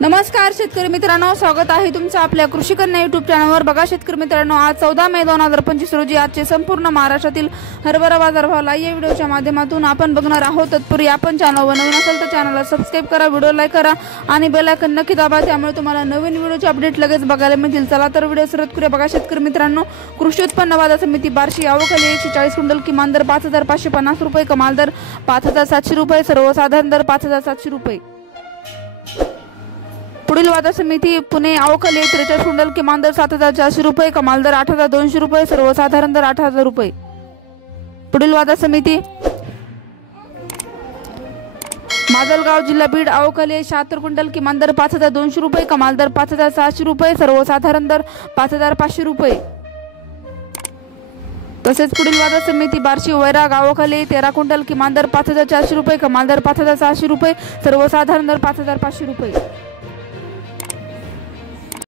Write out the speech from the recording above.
नमस्कार शेतकरी मित्रांनो, स्वागत आहे तुमचं आपल्या कृषी कन्या युट्यूब चॅनलवर। बघा शेतकरी मित्रांनो, आज 14 मे 2025 रोजी आजचे संपूर्ण महाराष्ट्रातील हरभरा बाजारभाव लाईव्ह व्हिडिओच्या माध्यमातून आपण बघणार आहोत। तत्पूर्वी आपण चॅनलवर नवीन असेल तर चॅनलला सबस्क्राइब करा, व्हिडिओ लाईक करा आणि बेल आयकॉन नक्की दाबा, त्यामुळे तुम्हाला नवीन व्हिडिओचे अपडेट लगेच बघायला मिळतील। चला तर व्हिडिओ सुरू करूया। बघा शेतकरी मित्रांनो, कृषी उत्पन्न बाजार समिती बार्शी आवकाली 140 क्विंटल, किमान दर 5550 रुपये, कमाल दर 5700 रुपये, सर्वसाधारण दर 5700 रुपये। पुढील बाजार समिती पुणे आवकाली 43 क्विंटल, किमान दर 7400 रुपये, कमाल दर 8200 रुपये, सर्वसाधारण दर 8000 रुपये। पुढील बाजार समिती माजलगाव जिल्हा बीड आवकाली 76 क्विंटल, किमान दर 5200 रुपये, कमाल दर 5700 रुपये, सर्वसाधारण दर 5500 रुपये। तसेच पुढील बाजार समिती बार्शी वैराग आवकाली 13 क्विंटल, किमान दर 5400 रुपये, कमाल दर 5600 रुपये, सर्वसाधारण दर 5500 रुपये।